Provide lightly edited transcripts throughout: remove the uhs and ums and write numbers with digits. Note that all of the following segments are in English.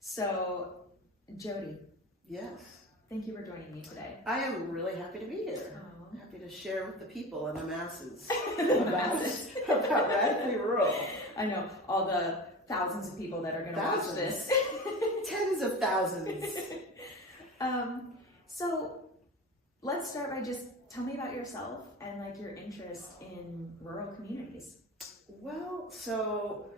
So, Jodi, Yes. thank you for joining me today. I am really happy to be here. Oh. I'm happy to share with the people and the masses The masses. about Radically Rural. I know all the thousands of people that are going to watch Thousands. this. Tens of thousands. So let's start by just tell me about yourself and like your interest in rural communities. Well, so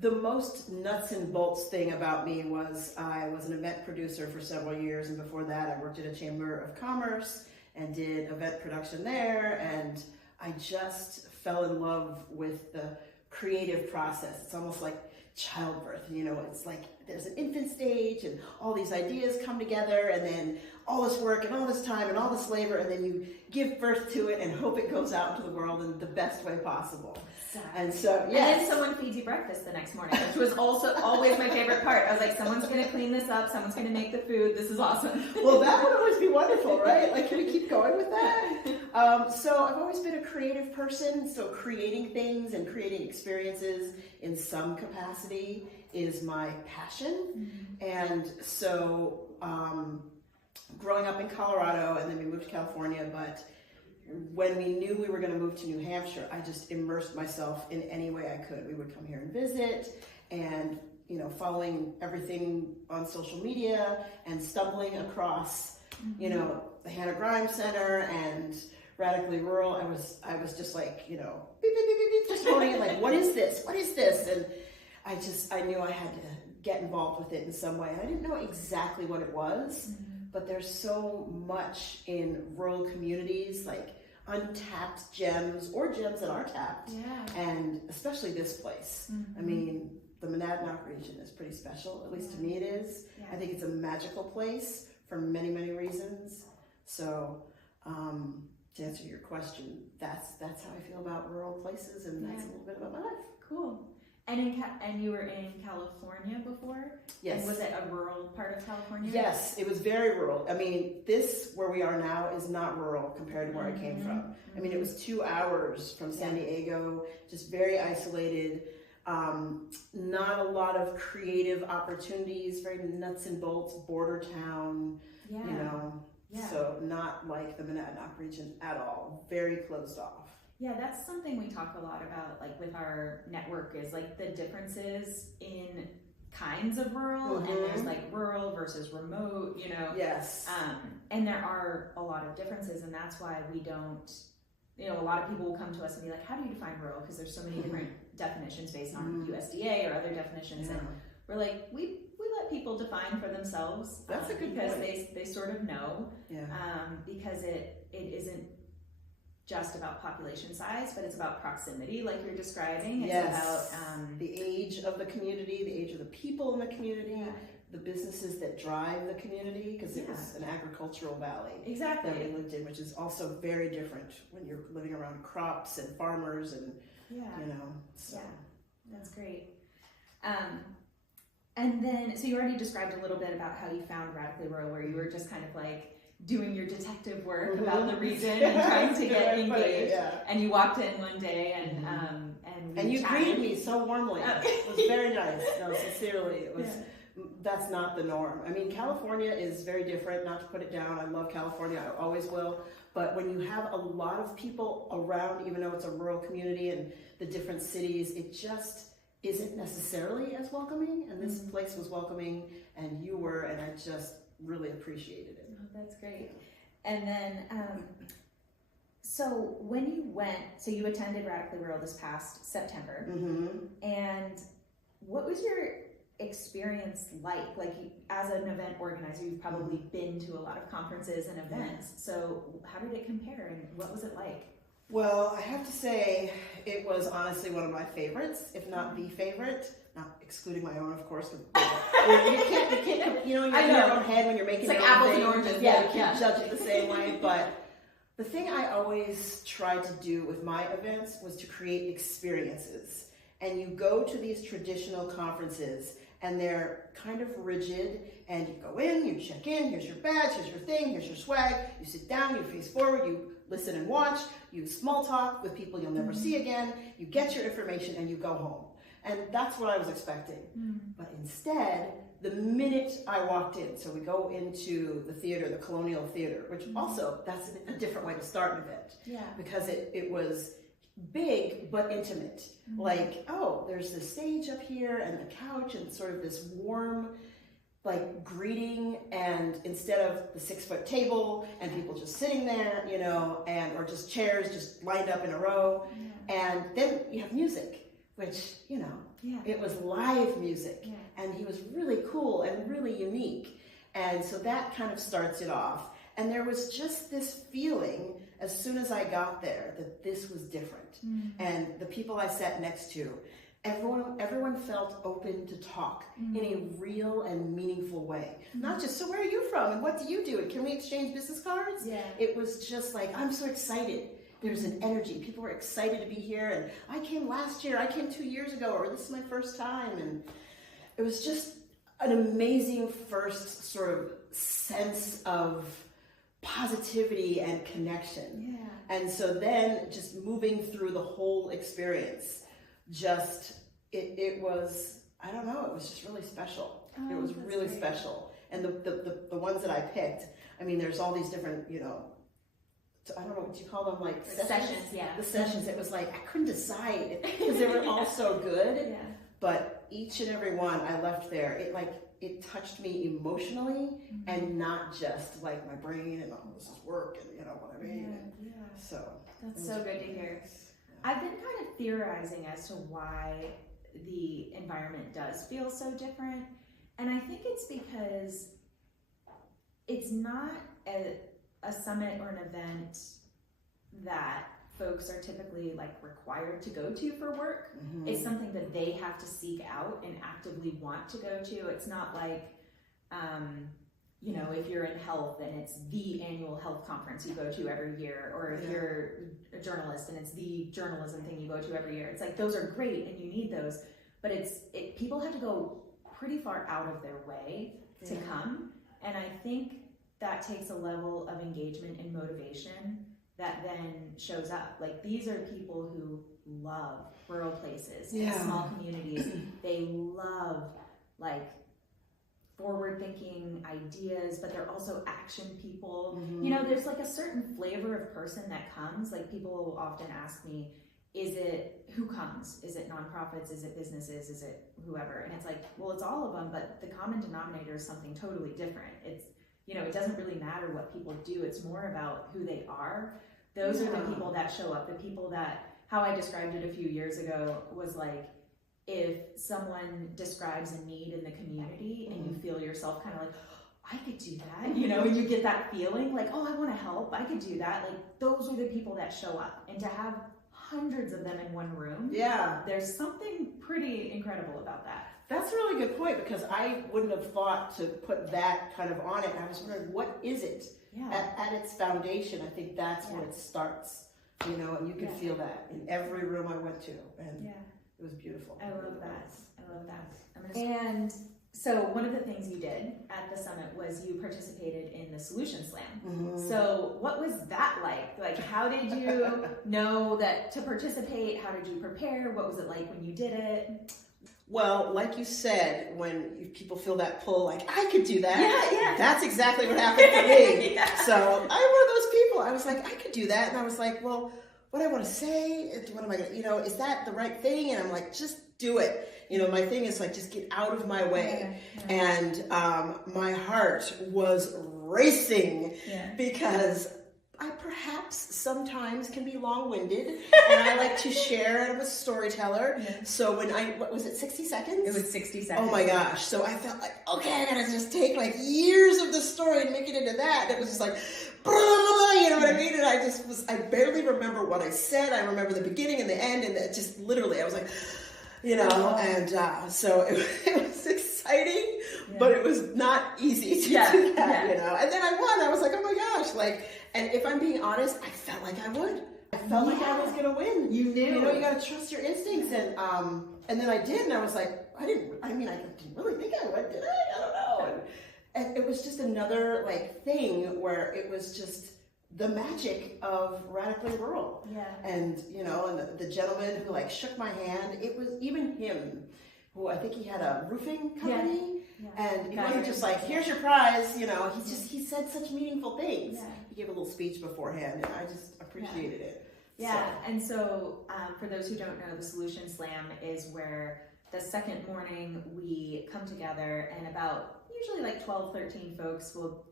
the most nuts and bolts thing about me was I was an event producer for several years, and before that I worked at a chamber of commerce and did event production there, and I just fell in love with the creative process. It's almost like childbirth, you know, it's like there's an infant stage and all these ideas come together, and then all this work and all this time and all this labor, and then you give birth to it and hope it goes out into the world in the best way possible. Exactly. And so, And yes. then someone feeds you breakfast the next morning, which was also always my favorite part. I was like, someone's going to clean this up, someone's going to make the food. This is awesome. Well, that would always be wonderful, right? Like, can we keep going with that? So I've always been a creative person, so creating things and creating experiences in some capacity is my passion. Mm-hmm. And so growing up in Colorado, and then we moved to California, but when we knew we were going to move to New Hampshire, I just immersed myself in any way I could. We would come here and visit, and you know, following everything on social media and stumbling across, you know, the Hannah Grimes Center and Radically Rural. I was just like, you know, beep, beep, beep, beep, beep, just holding it like, what is this? What is this? And I knew I had to get involved with it in some way. And I didn't know exactly what it was, but there's so much in rural communities, like untapped gems or gems that are tapped. Yeah. And especially this place. I mean, the Monadnock region is pretty special, at least to me it is. Yeah. I think it's a magical place for many, many reasons. So to answer your question, that's how I feel about rural places, and that's a little bit about my life. Cool. And you were in California before? Yes. And was it a rural part of California? Yes, it was very rural. I mean, this, where we are now, is not rural compared to where I came from. I mean, it was 2 hours from San Diego, just very isolated. Not a lot of creative opportunities, very nuts and bolts, border town, you know. Yeah. So not like the Monadnock region at all, very closed off. Yeah, that's something we talk a lot about, like with our network, is like the differences in kinds of rural, and there's like rural versus remote, you know. Yes. And there are a lot of differences, and that's why we don't, you know, a lot of people will come to us and be like, how do you define rural? Because there's so many different definitions based on USDA or other definitions, and we're like, we let people define for themselves. That's a good because point. they sort of know. Yeah. Because it isn't just about population size, but it's about proximity, like you're describing. It's about the age of the community, the age of the people in the community, the businesses that drive the community, because it was an agricultural valley exactly that we lived in, which is also very different when you're living around crops and farmers and you know. So. Yeah, that's great. And then, so you already described a little bit about how you found Radically Rural, where you were just kind of like doing your detective work about the region and trying to get engaged. And you walked in one day and you chatted. greeted me so warmly. It was very nice. No, sincerely, it was. That's not the norm. I mean, California is very different. Not to put it down, I love California. I always will. But when you have a lot of people around, even though it's a rural community and the different cities, it just isn't necessarily as welcoming. And this place was welcoming, and you were, and I just really appreciated it. Oh, that's great. And then, so when you went, so you attended Radically Rural this past September, and what was your experience like? Like, as an event organizer, you've probably been to a lot of conferences and events. So how did it compare, and what was it like? Well, I have to say it was honestly one of my favorites, if not the favorite. Not excluding my own, of course. You can't, you know, you're in your own head when you're making it's like your own apples thing. and oranges. Yeah, you can't judge it the same way. But the thing I always tried to do with my events was to create experiences. And you go to these traditional conferences, and they're kind of rigid, and you go in, you check in, here's your badge, here's your thing, here's your swag, you sit down, you face forward, you listen and watch, you small talk with people you'll never see again, you get your information, and you go home. And that's what I was expecting. But instead, the minute I walked in, so we go into the theater, the Colonial Theater, which also, that's a different way to start an event. Yeah. Because it was big but intimate. Like, oh, there's this stage up here and the couch and sort of this warm, like, greeting, and instead of the 6-foot table and people just sitting there, you know, and or just chairs just lined up in a row. And then you have music, which, you know, it was live music, and he was really cool and really unique. And so that kind of starts it off. And there was just this feeling as soon as I got there that this was different. And the people I sat next to, everyone felt open to talk in a real and meaningful way. Not just, so where are you from and what do you do and can we exchange business cards? It was just like, I'm so excited. There's an energy. People were excited to be here, and I came last year, I came 2 years ago, or this is my first time. And it was just an amazing first sort of sense of positivity and connection. And so then just moving through the whole experience, just, it was, I don't know, it was just really special. It was really special. And the ones that I picked, I mean, there's all these different, you know, I don't know, what you call them, like sessions, the sessions. It was like, I couldn't decide because they were all so good. But each and every one I left there, it touched me emotionally and not just like my brain and, oh, this is work and, you know what I mean? So that's so good to hear. I've been kind of theorizing as to why the environment does feel so different. And I think it's because it's not a summit or an event that folks are typically like required to go to for work. It's something that they have to seek out and actively want to go to. It's not like, you know, if you're in health and it's the annual health conference you go to every year, or if you're a journalist and it's the journalism thing you go to every year. It's like, those are great and you need those, but people have to go pretty far out of their way to come. And I think that takes a level of engagement and motivation that then shows up. Like, these are people who love rural places and small communities. They love, like, forward-thinking ideas, but they're also action people. You know, there's like a certain flavor of person that comes. Like, people will often ask me, who comes? Is it nonprofits? Is it businesses? Is it whoever? And it's like, well, it's all of them, but the common denominator is something totally different. It's, you know, it doesn't really matter what people do. It's more about who they are. Those are the people that show up, the people that, how I described it a few years ago was like, if someone describes a need in the community and you feel yourself kind of like, oh, I could do that, you know, and you get that feeling like, oh, I want to help, I could do that. Like, those are the people that show up. And to have hundreds of them in one room, there's something pretty incredible about that. That's a really good point, because I wouldn't have thought to put that kind of on it. I was wondering, what is it? At its foundation, I think that's when it starts, you know, and you could feel that in every room I went to, and it was beautiful. I love that. I love that. And so one of the things you did at the summit was you participated in the Solution Slam. So what was that like? Like, how did you know that to participate? How did you prepare? What was it like when you did it? Well, like you said, when people feel that pull, like, I could do that. That's exactly what happened for me. So I'm one of those people. I was like, I could do that. And I was like, well, what do I want to say? What am I going to, you know, is that the right thing? And I'm like, just do it. You know, my thing is like, just get out of my way. And my heart was racing because I perhaps sometimes can be long-winded, and I like to share. I'm a storyteller. So when what was it, 60 seconds? It was 60 seconds. Oh my gosh. So I felt like, okay, I gotta just take like years of the story and make it into that. It was just like, you know what I mean? And I barely remember what I said. I remember the beginning and the end, and it just literally, I was like, you know, and so it was exciting, but it was not easy to do that, you know. And then I won. I was like, oh my gosh, like, and if I'm being honest, I felt like I would. I felt like I was gonna win. You knew. You know, you gotta trust your instincts, and then I did, and I was like, I didn't really think I would, did I? I don't know. And it was just another like thing where it was just the magic of Radically Rural. And, you know, and the gentleman who like shook my hand, it was even him, who I think he had a roofing company. And he wasn't just like, here's your prize, you know, he said such meaningful things. Yeah. He gave a little speech beforehand, and I just appreciated it. Yeah, and so for those who don't know, the Solution Slam is where the second morning we come together, and about usually like 12, 13 folks will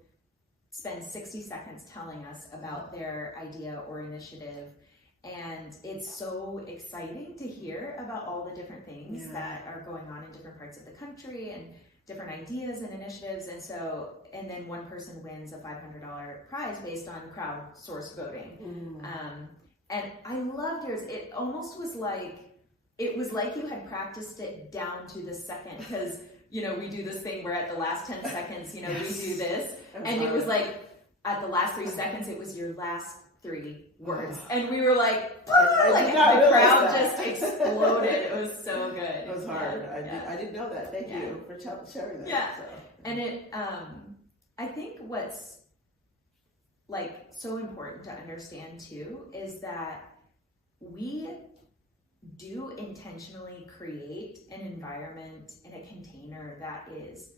spend 60 seconds telling us about their idea or initiative. And it's so exciting to hear about all the different things that are going on in different parts of the country and different ideas and initiatives. And then one person wins a $500 prize based on crowdsourced voting. And I loved yours. It almost was like, you had practiced it down to the second, because, you know, we do this thing where at the last 10 seconds, you know, we do this. And it was like, at the last 3 seconds, it was your last 3 words. And we were like, like the crowd just exploded. It was so good. It was hard. I didn't know that. Thank you for sharing that. Yeah. So. And it, I think what's like so important to understand too is that we do intentionally create an environment and a container that is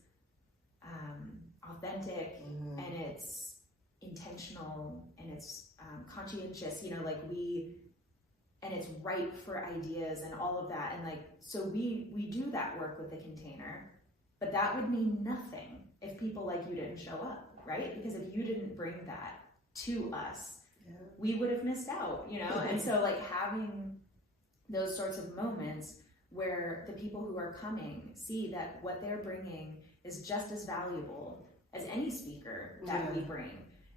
authentic, and it's intentional, and it's conscientious, you know, like and it's ripe for ideas and all of that. And like, so we do that work with the container, but that would mean nothing if people like you didn't show up, right? Because if you didn't bring that to us, we would have missed out, you know? And so like having those sorts of moments where the people who are coming see that what they're bringing is just as valuable as any speaker that we bring.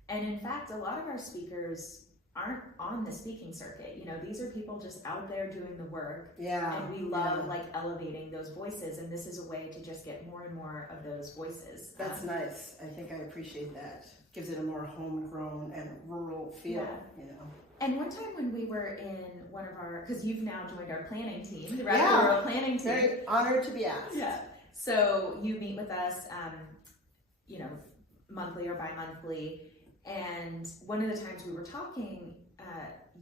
And in fact, a lot of our speakers aren't on the speaking circuit. You know, these are people just out there doing the work. And we love like elevating those voices. And this is a way to just get more and more of those voices. That's nice. I think I appreciate that. Gives it a more homegrown and rural feel, you know. And one time when we were in one of our, because you've now joined our planning team, the Radical Rural Planning Team. Very honored to be asked. So you meet with us, you know, monthly or bi-monthly. And one of the times we were talking,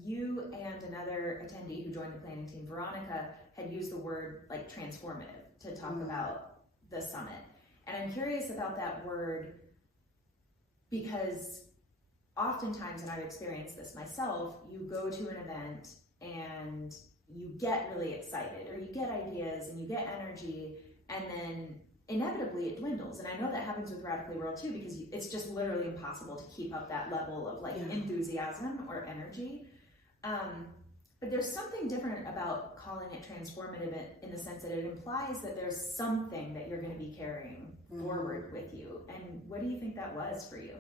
you and another attendee who joined the planning team, Veronica, had used the word like transformative to talk about the summit. And I'm curious about that word because oftentimes, and I've experienced this myself, you go to an event and you get really excited, or you get ideas and you get energy, and then inevitably it dwindles. And I know that happens with Radically Rural too, because it's just literally impossible to keep up that level of like enthusiasm or energy. But there's something different about calling it transformative in the sense that it implies that there's something that you're going to be carrying forward with you. And what do you think that was for you?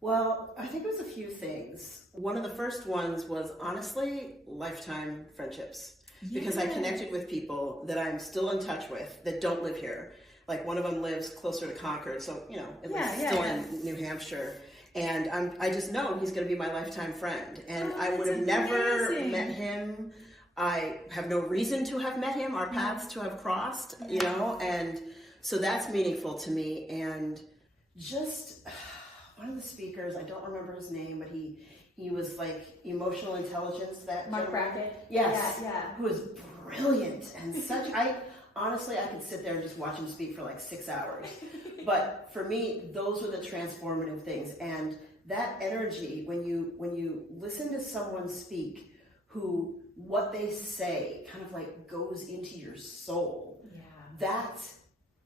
Well, I think it was a few things. One of the first ones was honestly lifetime friendships. Because I connected with people that I'm still in touch with that don't live here. Like one of them lives closer to Concord, so you know, at least still in New Hampshire. And I just know he's going to be my lifetime friend. And I would have never met him. I have no reason to have met him. Our paths to have crossed, you know. And so that's meaningful to me. And just one of the speakers, I don't remember his name, but he was like emotional intelligence. That Mark Brackett. Yes. Who was brilliant and such. Honestly, I could sit there and just watch him speak for like 6 hours. But for me, those were the transformative things. And that energy, when you listen to someone speak, who what they say kind of like goes into your soul. That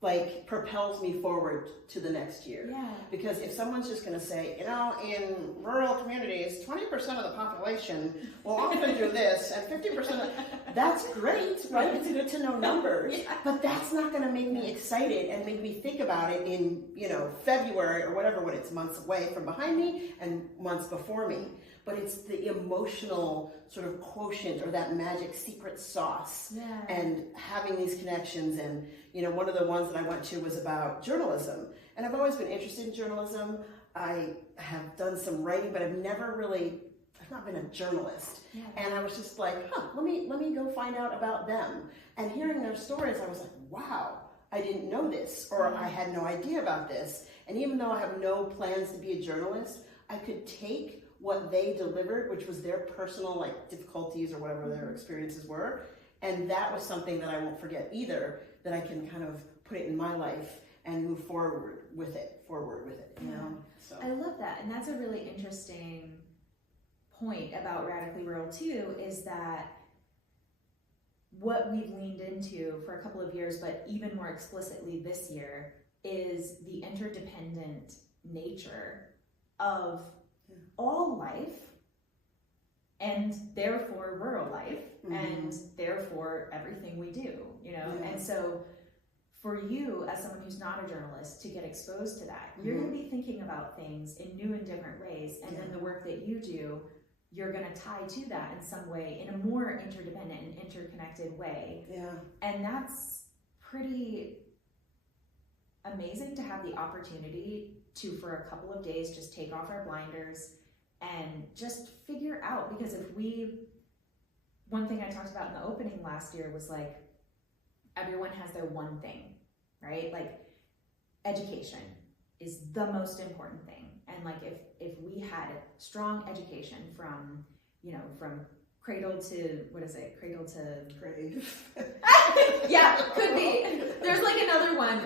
like propels me forward to the next year. Because if someone's just going to say, you know, in rural communities, 20% of the population will often do this, and 50%, that's great, right? It's good to know numbers, but that's not going to make me excited and make me think about it in, you know, February or whatever, when it's months away from behind me and months before me. But it's the emotional sort of quotient or that magic secret sauce and having these connections. And, you know, one of the ones that I went to was about journalism. And I've always been interested in journalism. I have done some writing, but I've not been a journalist. And I was just like, let me go find out about them. And hearing their stories, I was like, wow, I didn't know this, or I had no idea about this. And even though I have no plans to be a journalist, I could take what they delivered, which was their personal like difficulties or whatever their experiences were. And that was something that I won't forget either, that I can kind of put it in my life and move forward with it, you know? So. I love that. And that's a really interesting point about Radically Rural too, is that what we've leaned into for a couple of years, but even more explicitly this year, is the interdependent nature of all life, and therefore rural life, and therefore everything we do, you know? And so for you, as someone who's not a journalist, to get exposed to that, you're going to be thinking about things in new and different ways, and then the work that you do, you're going to tie to that in some way, in a more interdependent and interconnected way. And that's pretty amazing to have the opportunity to, for a couple of days, just take off our blinders and just figure out, because one thing I talked about in the opening last year was like, everyone has their one thing, right? Like, education is the most important thing. And like, if we had strong education from, you know, from cradle to, cradle to grave. Yeah, could be. There's like another one,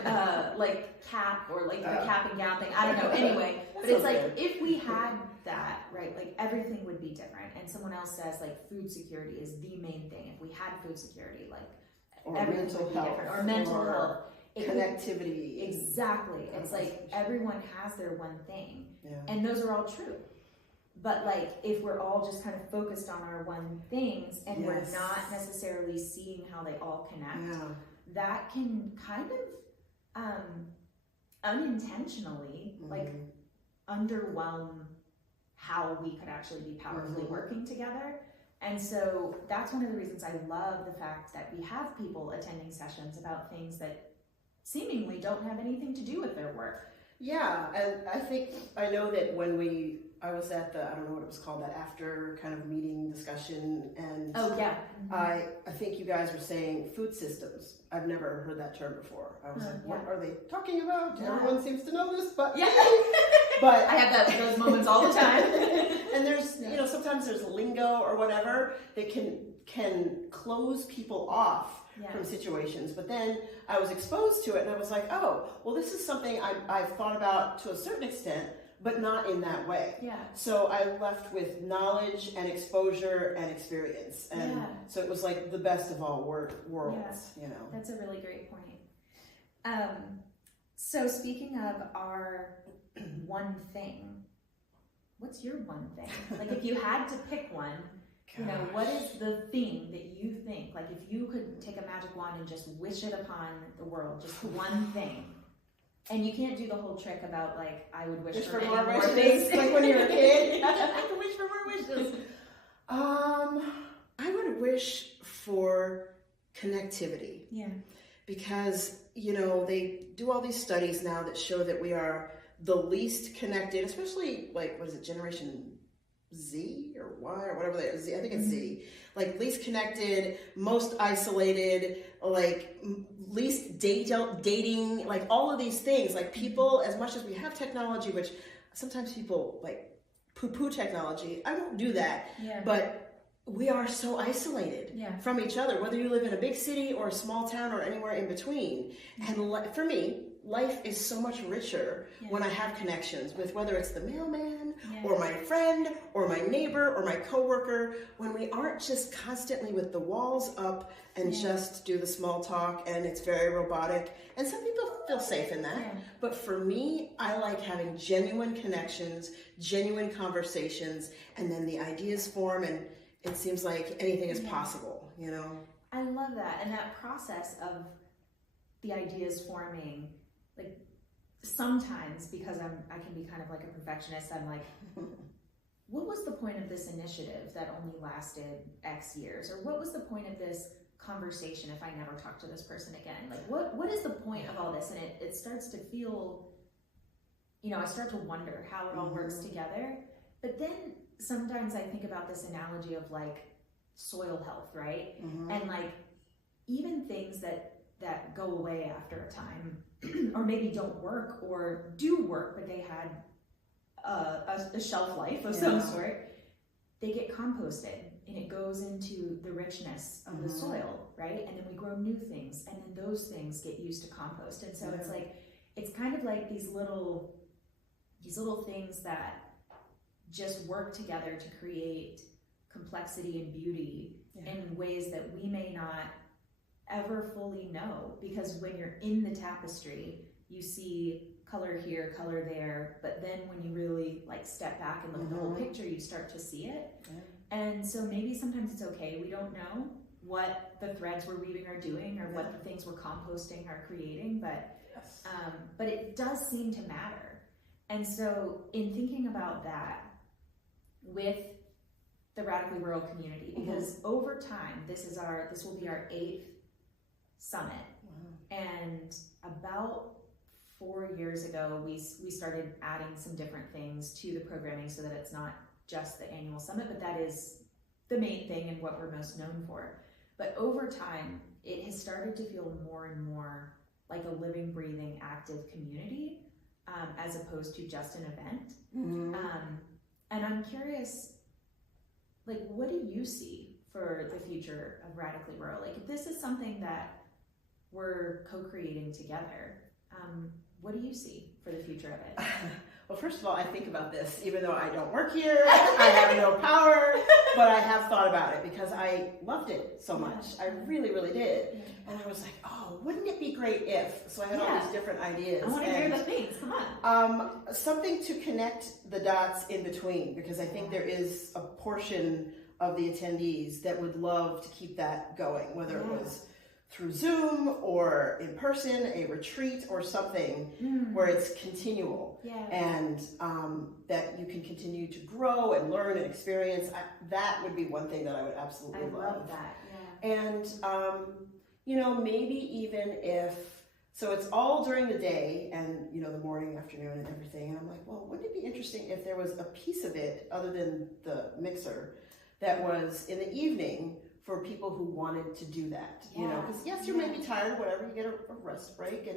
like cap, or like the cap and gown thing. I don't know. Anyway, but it's like, if we had that, right, like everything would be different. And someone else says like food security is the main thing. If we had food security, like everything would be different. Or mental health. Connectivity. Exactly. It's like everyone has their one thing. And those are all true. But like, if we're all just kind of focused on our one things, and we're not necessarily seeing how they all connect, that can kind of unintentionally like underwhelm how we could actually be powerfully working together. And so that's one of the reasons I love the fact that we have people attending sessions about things that seemingly don't have anything to do with their work. Yeah, and I know that when I was at the, I don't know what it was called, that after kind of meeting discussion, and I think you guys were saying food systems. I've never heard that term before. I was like, what are they talking about? Everyone seems to know this, but but I have those moments all the time. And there's you know, sometimes there's lingo or whatever that can close people off from situations. But then I was exposed to it, and I was like, oh, well, this is something I've thought about to a certain extent, but not in that way. So I left with knowledge and exposure and experience, and so it was like the best of all worlds. You know, that's a really great point. So speaking of our one thing, what's your one thing? Like, if you had to pick one, you know, what is the thing that you think, like, if you could take a magic wand and just wish it upon the world, just one thing? And you can't do the whole trick about like, I would wish for more things. Like when you're a kid, I could wish for more wishes. I would wish for connectivity. Because, you know, they do all these studies now that show that we are the least connected, especially like, what is it, Generation Z or Y or whatever that is. I think it's Z. Like, least connected, most isolated, like least dating, like all of these things. Like, people, as much as we have technology, which sometimes people like poo-poo technology, I don't do that, but we are so isolated from each other, whether you live in a big city or a small town or anywhere in between. And for me, life is so much richer when I have connections with, whether it's the mailman or my friend or my neighbor or my coworker, when we aren't just constantly with the walls up and just do the small talk, and it's very robotic. And some people feel safe in that. But for me, I like having genuine connections, genuine conversations, and then the ideas form, and it seems like anything is possible, you know? I love that. And that process of the ideas forming, like, sometimes, because I can be kind of like a perfectionist, I'm like, what was the point of this initiative that only lasted X years? Or what was the point of this conversation if I never talk to this person again? Like, what is the point of all this? And it starts to feel, you know, I start to wonder how it all works together. But then sometimes I think about this analogy of like soil health, right? And like, even things that go away after a time, or maybe don't work, or do work, but they had a shelf life of some sort, they get composted and it goes into the richness of the soil, right? And then we grow new things, and then those things get used to compost. And so it's like, it's kind of like these little things that just work together to create complexity and beauty in ways that we may not ever fully know, because when you're in the tapestry, you see color here, color there, but then when you really like step back and look at the whole picture, you start to see it. And so maybe sometimes it's okay, we don't know what the threads we're weaving are doing, or what the things we're composting are creating, but it does seem to matter. And so in thinking about that with the Radically Rural community, because over time, this will be our 8th summit. And about 4 years ago, we started adding some different things to the programming so that it's not just the annual summit, but that is the main thing and what we're most known for. But over time, it has started to feel more and more like a living, breathing, active community, as opposed to just an event. And I'm curious, like, what do you see for the future of Radically Rural? Like, if this is something that we're co-creating together, what do you see for the future of it? Well, first of all, I think about this, even though I don't work here, I have no power, but I have thought about it because I loved it so much. I really, really did. And I was like, oh, wouldn't it be great if? So I had all these different ideas. I want to hear the things, come on. Something to connect the dots in between, because I think there is a portion of the attendees that would love to keep that going, whether it was through Zoom or in person, a retreat or something where it's continual and that you can continue to grow and learn and experience. That would be one thing that I would absolutely love. I love that, And, you know, maybe even if, so it's all during the day and, you know, the morning, afternoon and everything. And I'm like, well, wouldn't it be interesting if there was a piece of it other than the mixer that was in the evening for people who wanted to do that, you know, because yes, you may be tired, whatever, you get a rest break,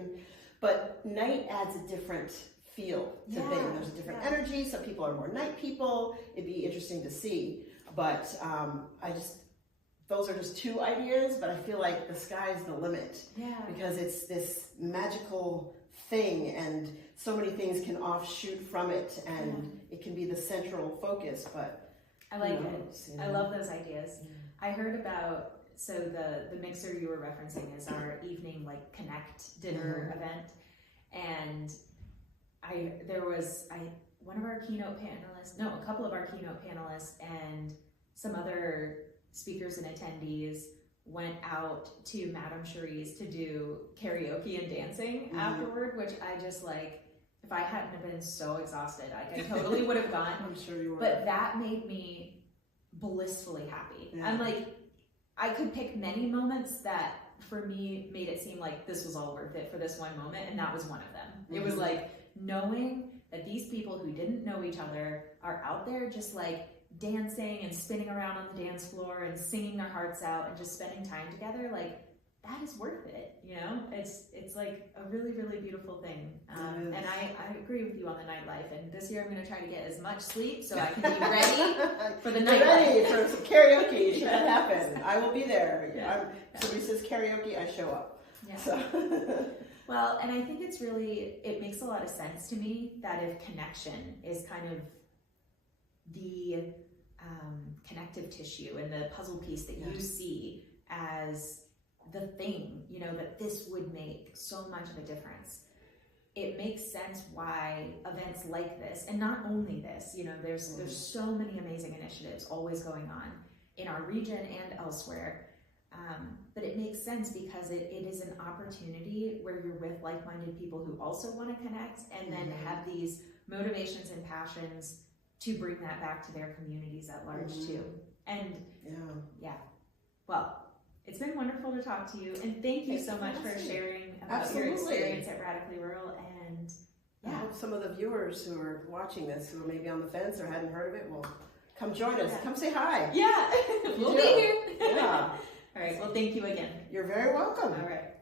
but night adds a different feel to things. There's a different energy. Some people are more night people. It'd be interesting to see, but those are just 2 ideas, but I feel like the sky's the limit because it's this magical thing and so many things can offshoot from it and it can be the central focus, but I like it. You know? I love those ideas. I heard about, so the mixer you were referencing is our evening like connect dinner event, and a couple of our keynote panelists and some other speakers and attendees went out to Madame Cherie's to do karaoke and dancing afterward, which I just like, if I hadn't have been so exhausted, I totally would have gone. I'm sure you were. But that made me blissfully happy. I'm like, I could pick many moments that for me made it seem like this was all worth it for this one moment, and that was one of them. It was like knowing that these people who didn't know each other are out there just like dancing and spinning around on the dance floor and singing their hearts out and just spending time together, like that is worth it, you know? It's like a really, really beautiful thing. And I agree with you on the nightlife. And this year I'm going to try to get as much sleep so I can be ready for the nightlife. Ready for some karaoke. Should that happen? I will be there. Somebody says karaoke, I show up. So. Well, and I think it makes a lot of sense to me that if connection is kind of the connective tissue and the puzzle piece that you see as the thing, you know, that this would make so much of a difference. It makes sense why events like this, and not only this, you know, there's so many amazing initiatives always going on in our region and elsewhere. But it makes sense because it is an opportunity where you're with like-minded people who also want to connect and then have these motivations and passions to bring that back to their communities at large too. And well, it's been wonderful to talk to you, and thank you so much for sharing about your experience at Radically Rural. And I hope some of the viewers who are watching this, who are maybe on the fence or hadn't heard of it, will come join us. Come say hi. We'll be here. Yeah. All right. Well, thank you again. You're very welcome. All right.